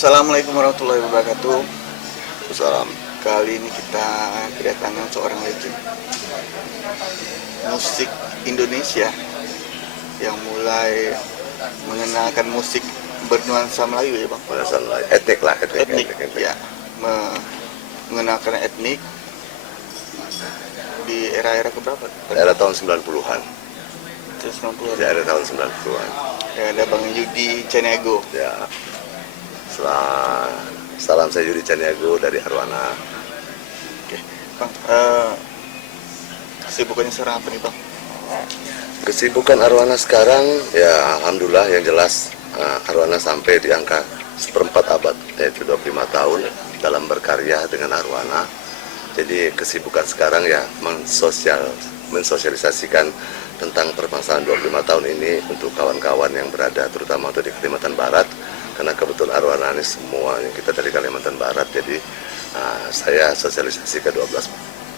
Assalamualaikum warahmatullahi wabarakatuh. Salam. Kali ini kita kedatangan seorang legend musik Indonesia yang mulai mengenalkan musik bernuansa Melayu ya bang. Perasaan etnik lah, Etnik. Ya, mengenalkan etnik di era-era keberapa? Era tahun 90-an. 90-an. Di era tahun 90-an. Ya, ada Bang Yudi Caniago. Ya. Salam saya Yudi Caniago dari Arwana. Oke, bang. Kesibukannya sekarang apa nih bang? Kesibukan Arwana sekarang ya alhamdulillah yang jelas Arwana sampai di angka seperempat abad, yaitu 25 tahun dalam berkarya dengan Arwana. Jadi kesibukan sekarang ya mensosialisasikan tentang permasalahan 25 tahun ini untuk kawan-kawan yang berada terutama untuk di Kalimantan Barat, karena kebetulan Arwana ini semua yang kita dari Kalimantan Barat. Jadi saya sosialisasi ke 12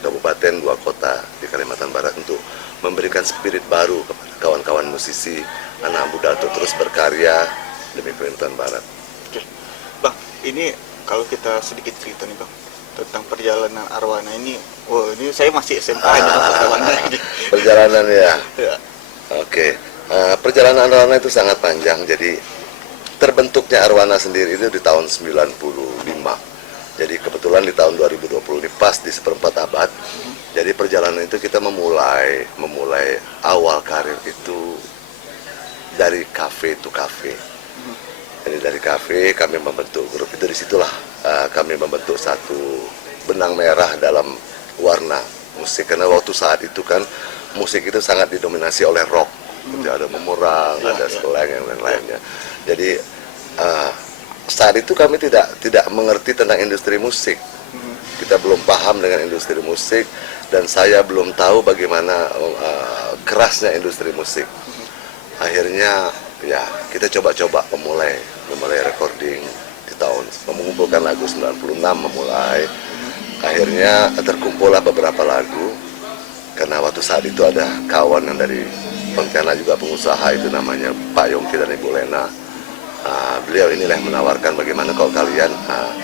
kabupaten, 2 kota di Kalimantan Barat untuk memberikan spirit baru kepada kawan-kawan musisi anak muda untuk terus berkarya demi Kalimantan Barat. Oke, bang, ini kalau kita sedikit cerita nih bang tentang perjalanan Arwana ini. Wow, ini saya masih SMA ini. Perjalanan ya. Ya. Oke, perjalanan Arwana itu sangat panjang. Jadi terbentuknya Arwana sendiri itu di tahun 95. Jadi kebetulan di tahun 2020 ini pas di seperempat abad. Jadi perjalanan itu kita memulai awal karir itu dari kafe to kafe. Jadi dari kafe kami membentuk grup itu, disitulah kami membentuk satu benang merah dalam warna musik, karena waktu saat itu kan musik itu sangat didominasi oleh rock. Jadi ada Memurang, ada Skeleng yang lain-lainnya. Jadi saat itu kami tidak mengerti tentang industri musik. Kita belum paham dengan industri musik, dan saya belum tahu bagaimana kerasnya industri musik. Akhirnya ya kita coba-coba memulai recording di tahun, mengumpulkan lagu 96 memulai. Akhirnya terkumpullah beberapa lagu, karena waktu saat itu ada kawan yang dari Pontianak juga pengusaha, itu namanya Pak Yongki dan Ibu Lena. Beliau inilah yang menawarkan bagaimana kalau kalian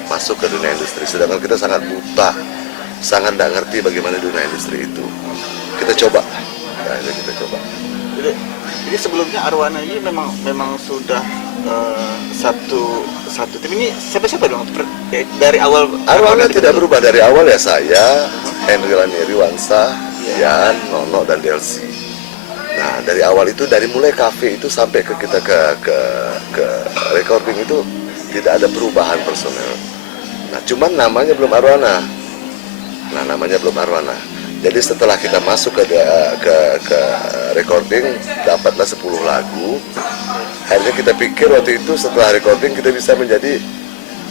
masuk ke dunia industri, sedangkan kita sangat buta, sangat tidak ngerti bagaimana dunia industri itu. Kita coba, kita coba. Jadi sebelumnya Arwana ini memang sudah satu tim. Ini siapa dong dari awal? Arwana tidak berubah dari awal ya, saya, Henry Lanieri Wansa, Yan, Nono dan Delsi. Nah dari awal itu, dari mulai kafe itu sampai ke kita ke recording itu tidak ada perubahan personel. Nah cuman namanya belum Arwana. Jadi setelah kita masuk ke recording, dapatlah 10 lagu. Akhirnya kita pikir waktu itu setelah recording kita bisa menjadi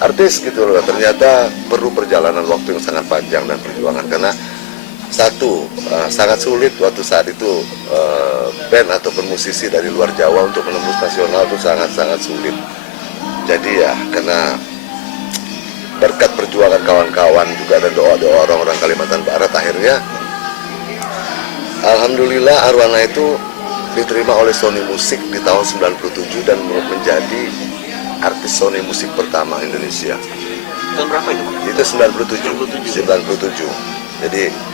artis gitu loh. Ternyata perlu perjalanan waktu yang sangat panjang dan perjuangan, karena satu, sangat sulit waktu saat itu band ataupun musisi dari luar Jawa untuk menembus nasional itu sangat-sangat sulit. Jadi ya karena berkat perjuangan kawan-kawan juga dan doa-doa orang-orang Kalimantan Barat, akhirnya alhamdulillah Arwana itu diterima oleh Sony Music di tahun 97 dan menjadi artis Sony Music pertama Indonesia. Tahun berapa itu? Itu 97. Jadi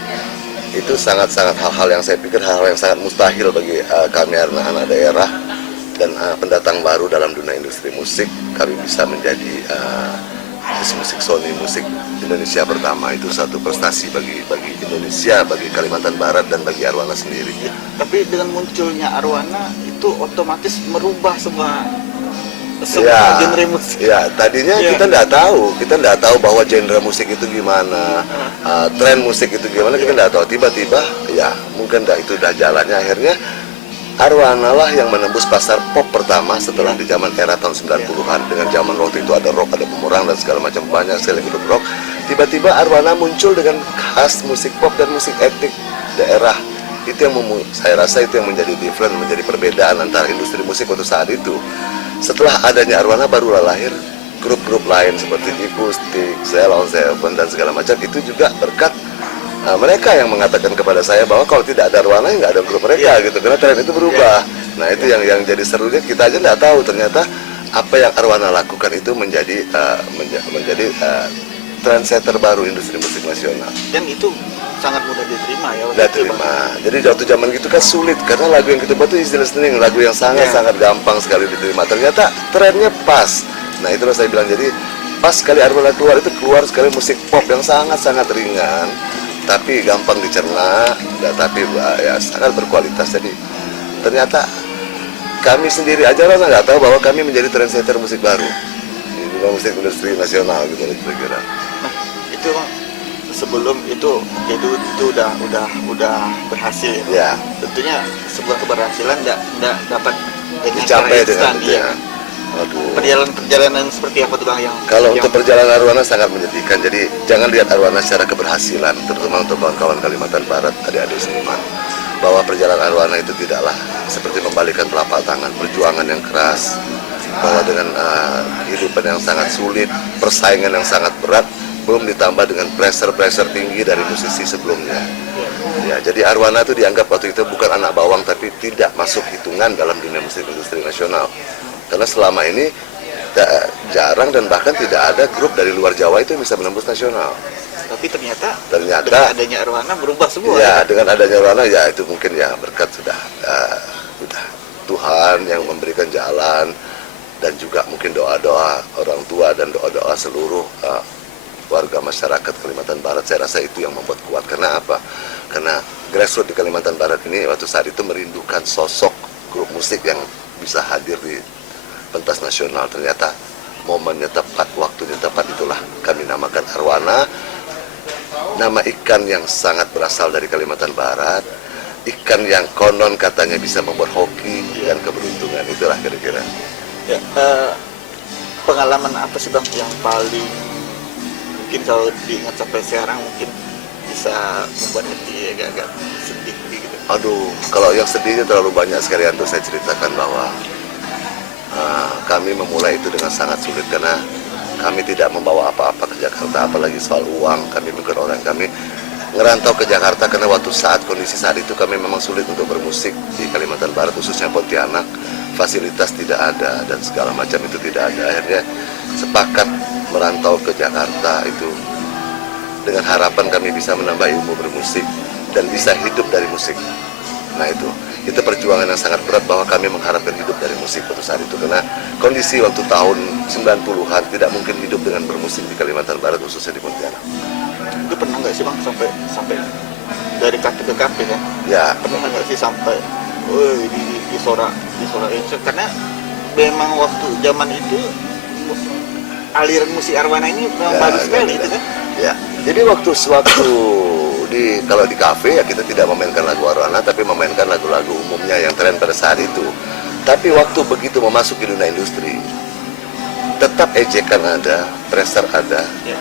itu sangat-sangat hal-hal yang saya pikir hal-hal yang sangat mustahil bagi kami anak-anak daerah dan pendatang baru dalam dunia industri musik. Kami bisa menjadi artis musik Sony Musik Indonesia pertama. Itu satu prestasi bagi Indonesia, bagi Kalimantan Barat dan bagi Arwana sendiri. Ya, tapi dengan munculnya Arwana itu otomatis merubah semua genre musik. Ya, tadinya kita nggak tahu bahwa genre musik itu gimana, tren musik itu gimana, kita nggak tahu. Tiba-tiba, ya mungkin itu udah jalannya. Akhirnya Arwana lah yang menembus pasar pop pertama setelah di zaman era tahun 90-an. Dengan zaman waktu itu ada rock, ada Memurang dan segala macam, banyak sekali grup rock. Tiba-tiba Arwana muncul dengan khas musik pop dan musik etnik daerah. Itu yang saya rasa itu yang menjadi different, menjadi perbedaan antara industri musik waktu saat itu. Setelah adanya Arwana barulah lahir grup-grup lain seperti Acoustic, Ceylon Seven dan segala macam. Itu juga berkat mereka yang mengatakan kepada saya bahwa kalau tidak ada Arwana nggak ada grup mereka gitu, karena tren itu berubah. Nah itu yang jadi serunya, kita aja nggak tahu ternyata apa yang Arwana lakukan itu menjadi trendsetter baru industri musik nasional. Dan itu sangat mudah diterima ya. Udah terima. Jadi waktu zaman gitu kan sulit karena lagu yang kita buat itu easy listening, lagu yang sangat gampang sekali diterima. Ternyata trennya pas. Nah itulah saya bilang, jadi pas sekali Arwana keluar sekali musik pop yang sangat ringan, tapi gampang dicerna, tapi ya sangat berkualitas. Jadi ternyata kami sendiri aja lah nggak tahu bahwa kami menjadi trendsetter musik baru di dunia musik industri nasional gitu kira-kira. Nah, itu Bang, sebelum itu udah berhasil ya. Ya. Tentunya sebuah keberhasilan tidak dapat dengan Dicapai cara dengan instan, itu iya. ya. Aduh. Perjalanan seperti apa tuh Bang yang Kalau yang- untuk perjalanan Arwana sangat menyedihkan. Jadi jangan lihat Arwana secara keberhasilan, terutama untuk kawan-kawan Kalimantan Barat, adik-adik seniman, bahwa perjalanan Arwana itu tidaklah seperti membalikan telapak tangan, perjuangan yang keras, bahwa dengan kehidupan yang sangat sulit, persaingan yang sangat berat, belum ditambah dengan pressure tinggi dari musisi sebelumnya. Ya, jadi Arwana itu dianggap waktu itu bukan anak bawang, tapi tidak masuk hitungan dalam dunia musik industri nasional. Karena selama ini jarang dan bahkan tidak ada grup dari luar Jawa itu yang bisa menembus nasional. Tapi ternyata Ternyata dengan adanya Arwana berubah semua. ya, dengan adanya Arwana ya itu mungkin ya berkat sudah Tuhan yang memberikan jalan, dan juga mungkin doa-doa orang tua dan doa-doa seluruh warga masyarakat Kalimantan Barat. Saya rasa itu yang membuat kuat. Karena apa? Karena grassroots di Kalimantan Barat ini waktu saat itu merindukan sosok grup musik yang bisa hadir di pentas nasional. Ternyata momennya tepat, waktunya tepat, itulah kami namakan Arwana. Nama ikan yang sangat berasal dari Kalimantan Barat, ikan yang konon katanya bisa membuat hoki dan keberuntungan. Itulah kira-kira. Ya, pengalaman apa sih Bang yang paling mungkin kalau diingat sampai sekarang mungkin bisa membuat hati agak-agak sedih gitu? Aduh, kalau yang sedihnya terlalu banyak sekali untuk saya ceritakan, bahwa kami memulai itu dengan sangat sulit karena kami tidak membawa apa-apa ke Jakarta, apalagi soal uang. Kami bukan orang, kami ngerantau ke Jakarta karena waktu kondisi saat itu kami memang sulit untuk bermusik di Kalimantan Barat, khususnya Pontianak. Fasilitas tidak ada dan segala macam itu tidak ada. Akhirnya sepakat merantau ke Jakarta itu dengan harapan kami bisa menambah ilmu bermusik dan bisa hidup dari musik. Nah itu perjuangan yang sangat berat, bahwa kami mengharapkan hidup dari musik pada saat itu, karena kondisi waktu tahun 90-an tidak mungkin hidup dengan bermusik di Kalimantan Barat, khususnya di Pontianak. Itu pernah nggak sih Bang sampai dari kafe ke kafe kan? Ya, Pernah nggak sih sampai di Sora karena memang waktu zaman itu aliran musik Arwana ini memang bagus sekali itu kan? Ya, jadi waktu kalau di kafe ya kita tidak memainkan lagu Arwana, tapi memainkan lagu-lagu umumnya yang tren pada saat itu. Tapi waktu begitu memasuki dunia industri, tetap ejekan ada, pressure ada. Ya.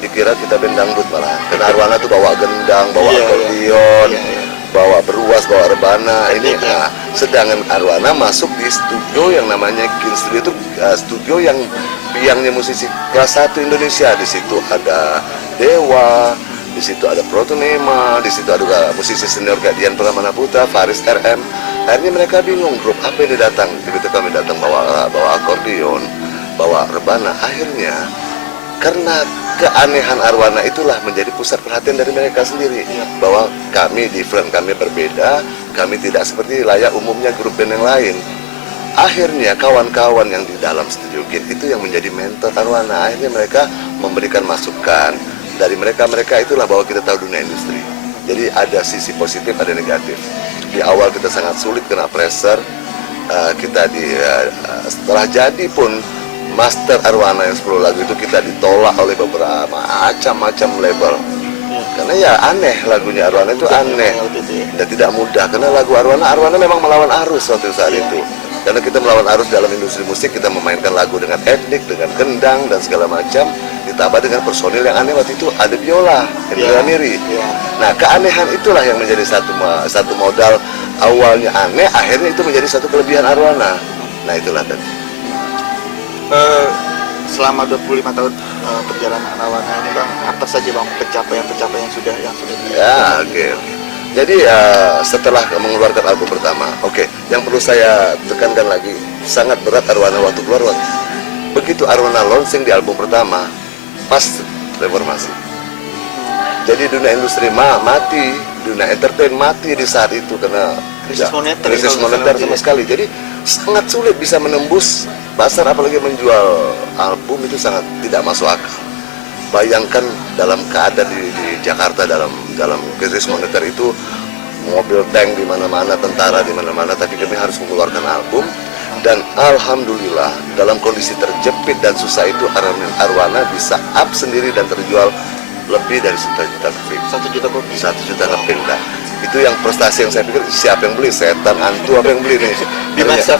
Dikira kita band dangdut malah. Karena Arwana tuh bawa gendang, bawa Iya, akordeon, iya. bawa beruas, bawa rebana. Ini Iya. sedangkan Arwana masuk di studio yang namanya Kin Studio, itu studio yang biangnya musisi kelas 1 Indonesia. Di situ ada Dewa, di situ ada Protonema, di situ ada juga musisi senior kayak Dian Pramana Putra, Faris RM. Akhirnya mereka bingung, grup apa ini datang. Begitu kami datang bawa akordeon, bawa rebana. Akhirnya karena keanehan Arwana itulah menjadi pusat perhatian dari mereka sendiri, bahwa kami different, kami berbeda, kami tidak seperti layak umumnya grup band yang lain. Akhirnya kawan-kawan yang di dalam studio Gate itu yang menjadi mentor Arwana. Akhirnya mereka memberikan masukan. Dari mereka itulah bahwa kita tahu dunia industri. Jadi ada sisi positif, ada negatif. Di awal kita sangat sulit kena pressure. Setelah jadi pun master Arwana yang 10 lagu itu kita ditolak oleh beberapa macam label. Karena ya aneh, lagunya Arwana itu aneh dan tidak mudah. Karena lagu Arwana memang melawan arus waktu saat itu. Karena kita melawan arus dalam industri musik, kita memainkan lagu dengan etnik, dengan kendang dan segala macam, ditambah dengan personil yang aneh waktu itu, ada biola, Indra Miri. Nah, keanehan itulah yang menjadi satu modal. Awalnya aneh, akhirnya itu menjadi satu kelebihan Arwana. Nah, itulah tadi. Selama 25 tahun perjalanan Arwana ini Bang, apa saja Bang pencapaian yang sudah Ya, oke. Jadi setelah mengeluarkan album pertama, oke, yang perlu saya tekankan lagi, sangat berat Arwana waktu keluar. Begitu Arwana launching di album pertama, pas reformasi. Jadi dunia industri mati, dunia entertain mati di saat itu karena krisis moneter sama sekali. Jadi sangat sulit bisa menembus pasar, apalagi menjual album itu sangat tidak masuk akal. Bayangkan dalam keadaan di Jakarta dalam krisis moneter itu, mobil tank di mana-mana, tentara di mana-mana, tapi kami harus mengeluarkan album. Dan alhamdulillah dalam kondisi terjepit dan susah itu Arwana bisa up sendiri dan terjual lebih dari 1 juta keping. 1 juta kopi. 1 juta keping dah. Itu yang prestasi yang saya pikir, siapa yang beli, setan, hantu apa yang beli nih. Di masa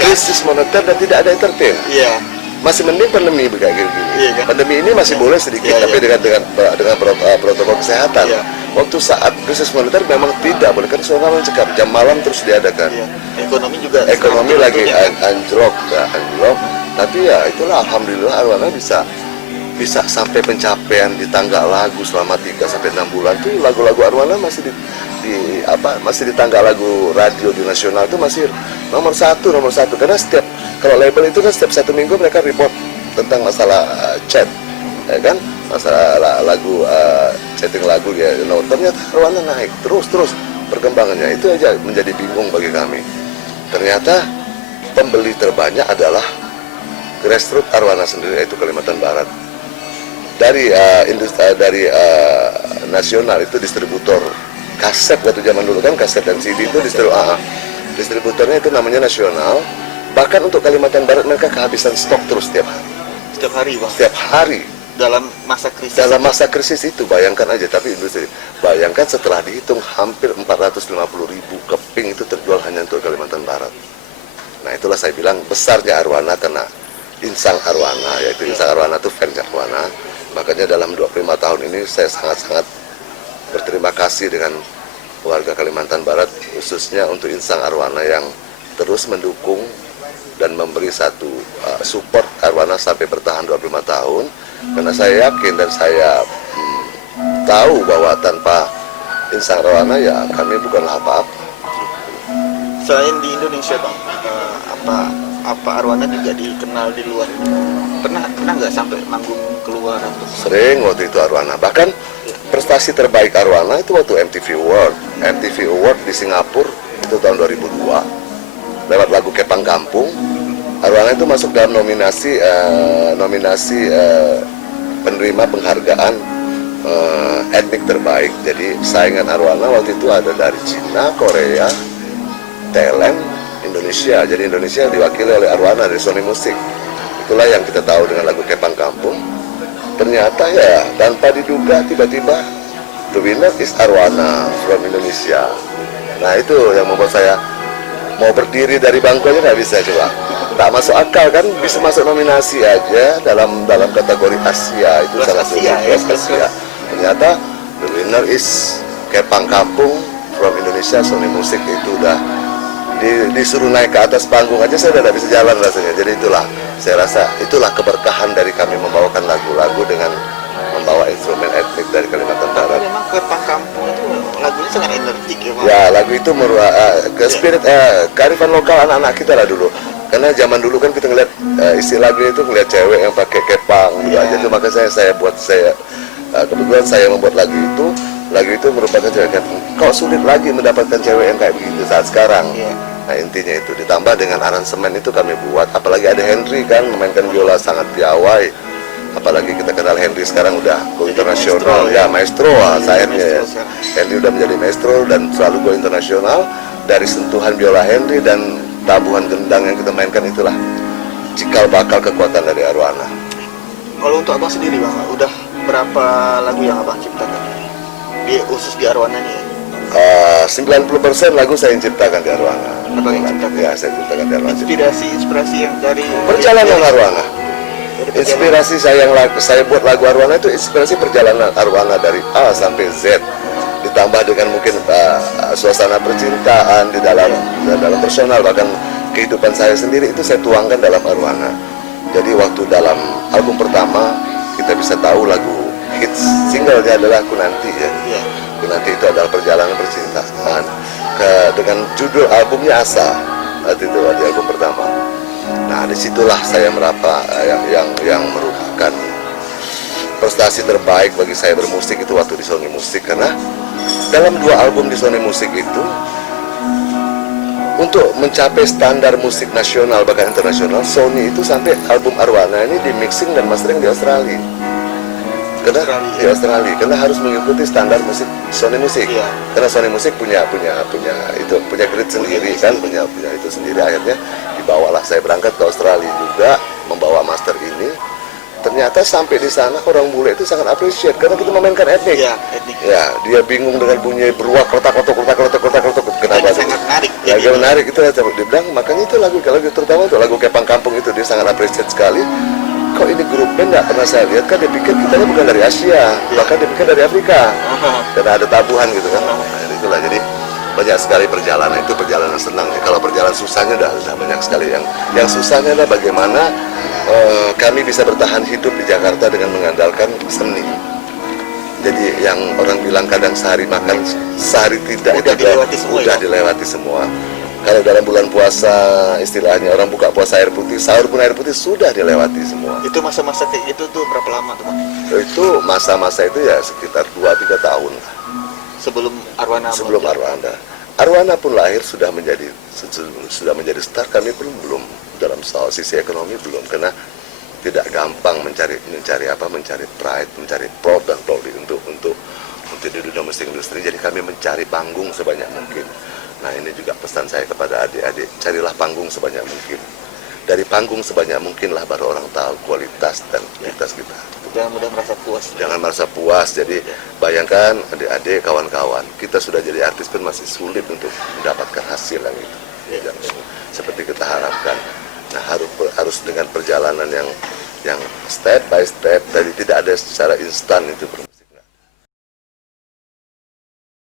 krisis moneter dan tidak ada entertain. Iya. Masih mending pandemi kayak gini. Iya, kan? Pandemi ini masih boleh sedikit, Iya, tapi iya. dengan protokol kesehatan. Iya. Waktu saat krisis moneter memang tidak boleh, kan semua mencekam, jam malam terus diadakan. Iya. Ekonomi juga. Ekonomi lagi sebetulnya. anjlok. Tapi ya itulah, alhamdulillah Arwana bisa sampai pencapaian di tangga lagu selama 3-6 bulan tuh. Lagu-lagu Arwana masih masih di tangga lagu radio di nasional itu masih nomor satu, karena kalau label itu kan setiap 1 minggu mereka report tentang masalah chat, ya kan, masalah lagu, chatting lagu ya. Ternyata Arwana naik terus perkembangannya. Itu aja menjadi bingung bagi kami. Ternyata pembeli terbanyak adalah grassroots Arwana sendiri, yaitu Kalimantan Barat. Dari nasional itu distributor kaset waktu zaman dulu kan, kaset dan CD itu distributornya itu namanya nasional. Bahkan untuk Kalimantan Barat mereka kehabisan stok terus setiap hari. Setiap hari, Bang. Setiap hari Dalam masa krisis. dalam masa krisis itu, bayangkan aja. Tapi industri, bayangkan setelah dihitung hampir 450.000 keping itu terjual hanya untuk Kalimantan Barat. Nah itulah saya bilang besarnya Arwana, karena Insang Arwana, yaitu Insang Arwana itu fans Arwana. Makanya dalam 25 tahun ini saya sangat-sangat berterima kasih dengan warga Kalimantan Barat, khususnya untuk Insang Arwana yang terus mendukung dan memberi satu support Arwana sampai bertahan 25 tahun. Karena saya yakin dan saya tahu bahwa tanpa Insang Arwana ya kami bukanlah apa-apa. Selain di Indonesia, Bang, apa Arwana juga dikenal di luar? Pernah nggak sampai manggung keluar? Sering waktu itu Arwana. Bahkan prestasi terbaik Arwana itu waktu MTV Award di Singapura itu tahun 2002. Lewat lagu Kepang Kampung, Arwana itu masuk dalam nominasi penerima penghargaan etnik terbaik. Jadi saingan Arwana waktu itu ada dari Cina, Korea, Thailand, Indonesia. Jadi Indonesia diwakili oleh Arwana dari Sony Music. Itulah yang kita tahu dengan lagu Kepang Kampung. Ternyata ya tanpa diduga tiba-tiba the winner is Arwana from Indonesia. Nah itu yang membuat saya mau berdiri dari bangku aja nggak bisa, coba. Tak masuk akal kan, bisa masuk nominasi aja dalam kategori Asia itu salah satu Asia. Ternyata the winner is Kepang Kampung from Indonesia, Sony Music. Itu udah disuruh naik ke atas panggung aja saya udah tidak bisa jalan rasanya. Jadi itulah, saya rasa itulah keberkahan dari kami membawakan lagu-lagu dengan membawa instrumen etnik dari Kalimantan Barat. Memang Kepang Kampung itu lagunya sangat energik ya, Bang. Ya, lagu itu ke spirit kearifan lokal anak-anak kita lah dulu. Karena zaman dulu kan kita ngeliat isi lagu itu ngeliat cewek yang pakai kepang gitu aja tuh, maka kebetulan saya membuat lagu itu merupakan cewek kan. Kok sulit lagi mendapatkan cewek yang kayak begitu saat sekarang. Nah intinya itu ditambah dengan aransemen itu kami buat, apalagi ada Henry kan memainkan biola sangat piawai. Apalagi kita kenal Henry sekarang udah go internasional, maestro sayangnya ya. Henry udah menjadi maestro dan selalu go internasional. Dari sentuhan biola Henry dan tabuhan gendang yang kita mainkan, itulah cikal bakal kekuatan dari Arwana. Kalau untuk Abang sendiri, Bang, udah berapa lagu yang Abang ciptakan? Khusus di Arwana nih ya? 90% lagu saya yang ciptakan di Arwana. Abang yang ciptakan? Ya, saya ciptakan di Arwana. Inspirasi yang dari perjalanan Arwana. Inspirasi saya buat lagu Arwana itu inspirasi perjalanan Arwana dari A sampai Z, ditambah dengan mungkin suasana percintaan di dalam personal, bahkan kehidupan saya sendiri itu saya tuangkan dalam Arwana. Jadi waktu dalam album pertama kita bisa tahu lagu hits singlenya adalah Aku Nanti ya. nanti itu adalah perjalanan percintaan. Dengan judul albumnya Asa, waktu itu di album pertama. Nah disitulah saya meraba yang merupakan prestasi terbaik bagi saya bermusik itu waktu di Sony Music, karena dalam 2 album di Sony Music itu untuk mencapai standar musik nasional bahkan internasional, Sony itu sampai album Arwana ini di mixing dan mastering di Australia. Di Australia, karena harus mengikuti standar musik Sony Music. Iya. Karena Sony Music punya grid sendiri kan, punya itu sendiri. Akhirnya dibawalah saya berangkat ke Australia juga membawa master ini. Ternyata sampai di sana orang bule itu sangat appreciate karena kita memainkan etnik. Iya, etnik. Ya, dia bingung dengan bunyi beruak kotak-kotak. Kenapa? Sangat menarik. Ya, agak menarik itu. Dia bilang makanya itu lagu terutama itu lagu Kepang Kampung itu dia sangat appreciate sekali. Kok ini grup band nggak pernah saya lihat kan, dia pikir kita bukan dari Asia, bahkan dia pikir dari Afrika, karena ada tabuhan gitu kan. Nah, itulah jadi banyak sekali perjalanan itu perjalanan senang. Kalau perjalanan susahnya udah banyak sekali. Yang susahnya adalah bagaimana kami bisa bertahan hidup di Jakarta dengan mengandalkan seni. Jadi yang orang bilang kadang sehari makan sehari tidak, udah dilewati semua. Kalau dalam bulan puasa istilahnya orang buka puasa air putih, sahur pun air putih sudah dilewati semua. Itu masa-masa kayak gitu tuh berapa lama tuh Bang? Itu masa-masa itu ya sekitar 2-3 tahun. Sebelum Arwana. Sebelum Arwana. Arwana pun lahir sudah menjadi star, kami pun belum dalam sisi ekonomi belum, karena tidak gampang mencari pride, mencari produk untuk di dunia musik industri. Jadi kami mencari panggung sebanyak mungkin. Nah ini juga pesan saya kepada adik-adik, carilah panggung sebanyak mungkin. Dari panggung sebanyak mungkin lah baru orang tahu kualitas dan kualitas kita. Jangan mudah merasa puas. Jangan merasa puas. Jadi bayangkan adik-adik, kawan-kawan, kita sudah jadi artis pun masih sulit untuk mendapatkan hasil yang itu, yang seperti kita harapkan. Nah harus dengan perjalanan yang step by step. Jadi tidak ada secara instan itu.